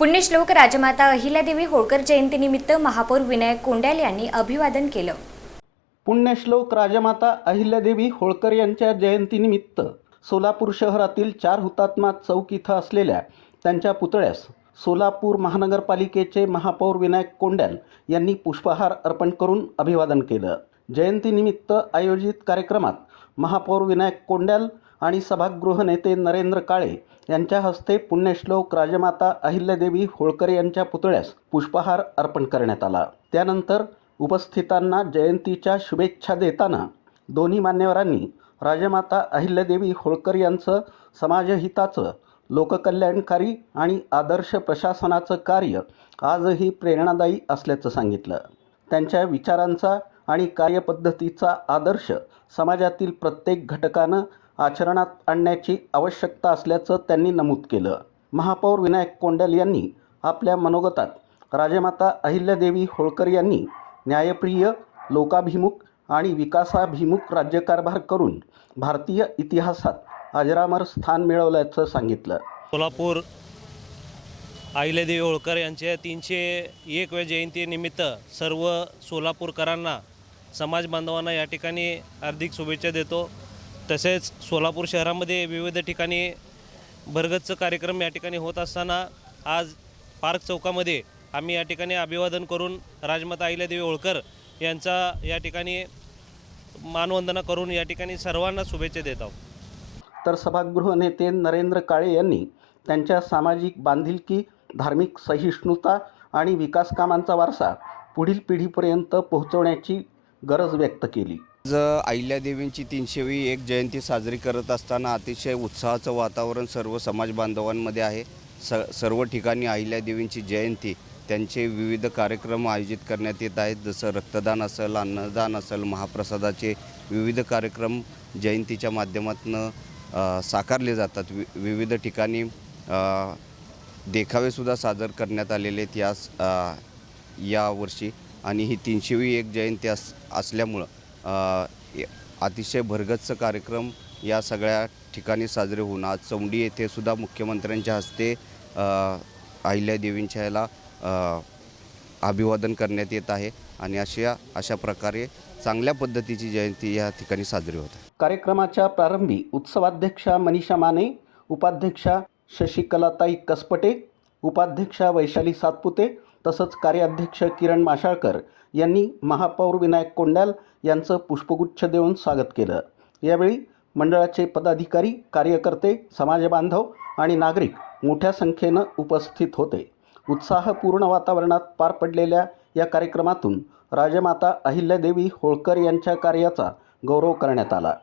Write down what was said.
पुण्यश्लोक राजमाता अहिल्यादेवी होळकर जयंतीनिमित्त महापौर विनायक कोंड्याल यांनी अभिवादन केलं। पुण्यश्लोक राजमाता अहिल्यादेवी होळकर यांच्या जयंतीनिमित्त सोलापूर शहरातील 4 हुतात्मा चौक इथं असलेल्या त्यांच्या पुतळ्यास सोलापूर महानगरपालिकेचे महापौर विनायक कोंड्याल यांनी पुष्पहार अर्पण करून अभिवादन केलं। जयंतीनिमित्त आयोजित कार्यक्रमात महापौर विनायक कोंड्याल आणि सभागृह नेते नरेंद्र काळे यांच्या हस्ते पुण्यश्लोक राजमाता अहिल्यादेवी होळकर यांच्या पुतळ्यास पुष्पहार अर्पण करण्यात आला। त्यानंतर उपस्थितांना जयंतीच्या शुभेच्छा देताना दोन्ही मान्यवरांनी राजमाता अहिल्यादेवी होळकर यांचं समाजहिताचं, लोककल्याणकारी आणि आदर्श प्रशासनाचं कार्य आजही प्रेरणादायी असल्याचं सांगितलं। त्यांच्या विचारांचा आणि कार्यपद्धतीचा आदर्श समाजातील प्रत्येक घटकानं आचरणात आणण्याची आवश्यकता असल्याचं त्यांनी नमूद केलं। महापौर विनायक कोंड्याल यांनी आपल्या मनोगतात राजमाता अहिल्यादेवी होळकर यांनी न्यायप्रिय, लोकाभिमुख आणि विकासाभिमुख राज्यकारभार करून भारतीय इतिहासात अजरामर स्थान मिळवल्याचं सांगितलं। सोलापूर अहिल्यादेवी होळकर यांच्या 301व्या जयंतीनिमित्त सर्व सोलापूरकरांना, समाज बांधवांना या ठिकाणी हार्दिक शुभेच्छा देतो। तसेच सोलापूर शहरामध्ये विविध ठिकाणी भरगच्च कार्यक्रम या ठिकाणी होत असताना आज पार्क चौकामध्ये आम्ही या ठिकाणी अभिवादन करून राजमाता अहिल्यादेवी होळकर यांचा या ठिकाणी मानवंदना करून या ठिकाणी सर्वांना शुभेच्छा देत आहोत। तर सभागृह नेते नरेंद्र काळे यांनी त्यांच्या सामाजिक बांधिलकी, धार्मिक सहिष्णुता आणि विकास कामांचा वारसा पुढील पिढीपर्यंत पोहोचवण्याची गरज व्यक्त केली। आज अहिल्यादेवींची 301 जयंती साजरी करत असताना अतिशय उत्साहाचं वातावरण सर्व समाज बांधवांमध्ये आहे। सर्व ठिकाणी अहिल्यादेवींची जयंती, त्यांचे विविध कार्यक्रम आयोजित करण्यात येत आहेत। जसं रक्तदान असेल, अन्नदान असेल, महाप्रसादाचे विविध कार्यक्रम जयंतीच्या माध्यमातून साकारले जातात। विविध ठिकाणी देखावेसुद्धा सादर करण्यात आलेले आहेत या वर्षी। आणि ही 301 जयंती असल्यामुळं अतिशय भरगच्च कार्यक्रम या सगळ्या ठिकाणी साजरे होऊन आज चौंडी येथे सुद्धा मुख्यमंत्र्यांच्या हस्ते अहिल्यादेवींच्या याला अभिवादन करण्यात येत आहे। आणि अशा प्रकारे चांगल्या पद्धतीची जयंती या ठिकाणी साजरी होत आहे। कार्यक्रमाच्या प्रारंभी उत्सवाध्यक्षा मनीषा माने, उपाध्यक्षा शशिकलाताई कसपटे, उपाध्यक्षा वैशाली सातपुते तसंच कार्याध्यक्ष किरण माशाळकर यांनी महापौर विनायक कोंड्याल यांचं पुष्पगुच्छ देऊन स्वागत केलं। यावेळी मंडळाचे पदाधिकारी, कार्यकर्ते, समाजबांधव आणि नागरिक मोठ्या संख्येनं उपस्थित होते। उत्साहपूर्ण वातावरणात पार पडलेल्या या कार्यक्रमातून राजमाता अहिल्यादेवी होळकर यांच्या कार्याचा गौरव करण्यात आला।